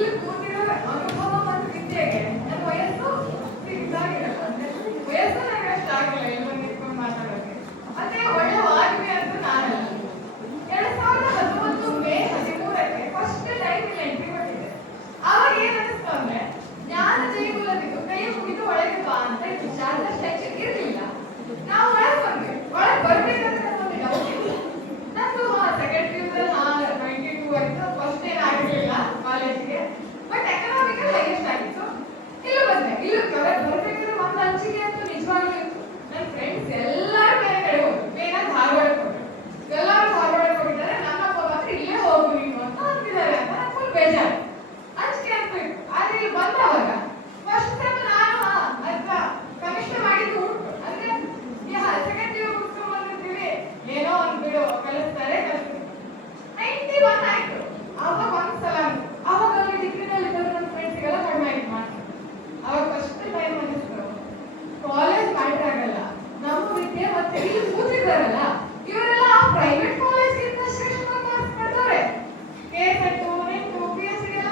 ಇಲ್ಲಿ ಕೂತಿರೋ ಅನುಭವ ಮತ್ತು ವಿದ್ಯೆಗೆ ನನ್ನ ವಯಸ್ಸು ಇದಾಗಿರಲ್ಲ, ವಯಸ್ಸು ನನಗೆ ಅಷ್ಟು ಆಗಿಲ್ಲ ಇಲ್ಲಿ ಬಂದು ನಿಂತ್ಕೊಂಡು ಮಾತಾಡೋಕೆ. ಮತ್ತೆ ಒಳ್ಳೆ ವಾಗ್ಮಿ ಅಂತೂ ನಾನಲ್ಲ. 2019 ಮೇ 13ಕ್ಕೆ ಫಸ್ಟ್ ಟೈಮ್ ಇಲ್ಲಿ ಎಂಟ್ರಿ ಕೊಟ್ಟಿದ್ದೆ. ಆವಾಗ ಏನ್ ಅನಿಸ್ತು ಅಂದ್ರೆ, ಜ್ಞಾನ ಜೈಗುಲದಿದ್ದು ಕೈ ಮುಗಿದು ಒಳಗೆ ಬಾ ಅಂತ ಇತ್ತು. ಶಾರದಾ ಸ್ಟ್ರಕ್ಚರ್ ಇರಲಿಲ್ಲ. ನಾವು ಒಳಗೆ ಬಂದ್ವಿ. ಒಳಗೆ ಬರ್ಬೇಕಂದ್ರೆ ನಮಗೆ ಡೌಟ್ ಇತ್ತು. ನಂದು ಸೆಕೆಂಡ್ PUದಲ್ಲಿ 92 ಆಯ್ತು. ಫಸ್ಟ್ ಏನ್ ಆಗಿರ್ಲಿಲ್ಲ ಕಾಲೇಜಿಗೆ, ಬಟ್ ಎಕನಾಮಿಕಲ್ ಹೈಯೆಸ್ಟ್ ಆಗಿತ್ತು. ಇಲ್ಲಿ ಬಂದೆ. ಇಲ್ಲಿ ಬರ್ಬೇಕಾದ್ರೆ ಒಂದು ಅಂಚಿಗೆ ಅಂತೂ ನಿಜವಾಗ್ಲೂ ಇತ್ತು. ನನ್ನ ಫ್ರೆಂಡ್ಸ್ ಎಲ್ಲರೂ ಬೇರೆ ಕಡೆ ಹೋದ್ರು. ಬೇಗ ಧಾರವಾಡಕ್ಕೆ ಹೋದ್ರು. ಎಲ್ಲರೂ ಧಾರವಾಡಕ್ಕೆ ಹೋಗಿದ್ದಾರೆ. ನನ್ನಪ್ಪ ಮಾತ್ರ ಇಲ್ಲೇ ಹೋಗು ನೀನು ಅಂತ ಅಂತಿದ್ದಾರೆ ಅಂತ ನಂಗೆ ಫುಲ್ ಬೇಜಾರು, ಅಂಚಿಕೆ ಅಂತ ಇತ್ತು. ಆದ್ರೆ ಇಲ್ಲಿ ಬಂದವಾಗ ಫಸ್ಟ್ ಟೈಮ್ ನಾನು ಅಥವಾ ಕನಿಷ್ಠ ಮಾಡಿದ್ದು ಉಂಟು. ಅಂದ್ರೆ ಸೆಕೆಂಡ್ PU ಮುಗಿಸ್ಕೊಂಡು ಬಂದಿರ್ತೀವಿ, ಏನೋ ಒಂದು ಬಿಡು ಕಲಿಸ್ತಾರೆ 91 ಆಯ್ತು. ಅವಾಗ ಒಂದ್ಸಲ ಅವಾಗ ಅಲ್ಲಿ ಡಿಗ್ರಿನಲ್ಲಿ ಇದ್ದವರು ನನ್ನ ಫ್ರೆಂಡ್ಸ್ಗೆಲ್ಲ ಕಡಿಮೆ ಆಯ್ತು ಮಾರ್ಕ್ಸ್. ಅವಾಗ ಫಸ್ಟ್ ಟೈಮ್ ಅನ್ನಿಸ್ತು, ಕಾಲೇಜ್ ಮ್ಯಾಟ್ರ್ ಆಗಲ್ಲ, ನಮ್ಮ ವಿದ್ಯೆ ಮತ್ತೆ ಇಲ್ಲಿ ಕೂತಿದ್ದಾರಲ್ಲ ಇವರೆಲ್ಲ ಪ್ರೈವೇಟ್ ಕಾಲೇಜ್ ಗಿಂತ ಶ್ರೇಷ್ಠ ಮಾರ್ಕ್ಸ್ ಪಡೆದವ್ರೆ. KSET, NET, PSC ಎಲ್ಲ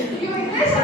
ಇವ ಇದೇ